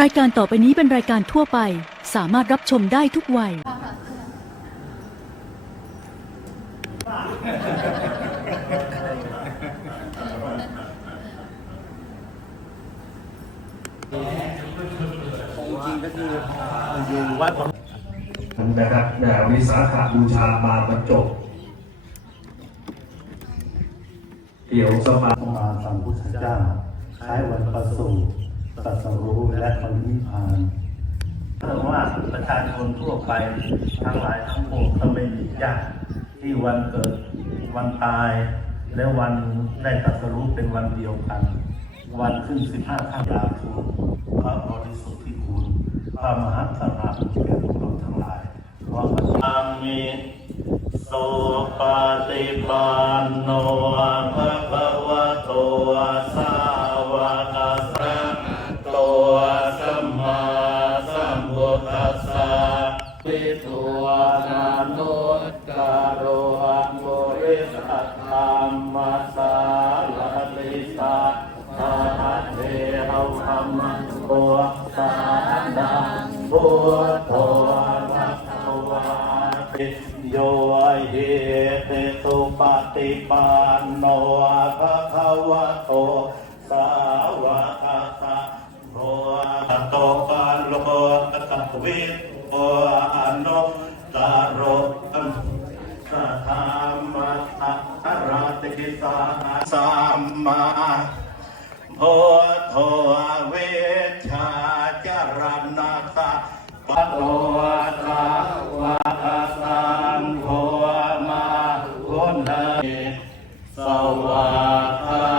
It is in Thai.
รายการต่อไปนี้เป็นรายการทั่วไป สามารถรับชมได้ทุกวัยอยู่วัดนะครับแด่วิสาขบูชามาบรรจบ เดี๋ยวสมาสมมาสัมพุทธเจ้า ใช้วันประสูติตรัสรู้และปรินิพพานเพราะว่าประชาชนทั่วไปทั้งหลายทั้งปวงก็ไม่มีญาติที่วันเกิดวันตาย และวันได้ตรัสรู้เป็นวันเดียวกัน วันขึ้นสิบห้าข้ามยาทูลพระบริสุทธิ์ที่คุณพระมหากรุณาธิคุณแก่พวกเราทั้งหลายเพราะพระอามิโสปฏิปันโน สัสสะปิทุวานานุตตโรอังโมริสัทธรรมสาลลิสาทาเทเอาธรรมโกสานังพุทโธวัตถวาติโยเยเตสุปฏิปันโนภะคะวะโตสาวกสังโฆโตปันโล วิโอนุตตโรตมสัทธามัตตะราติกิสาสัมมาโพโทเวชาจรณะตะปโตตาวะสังโฆมาคุณเสวา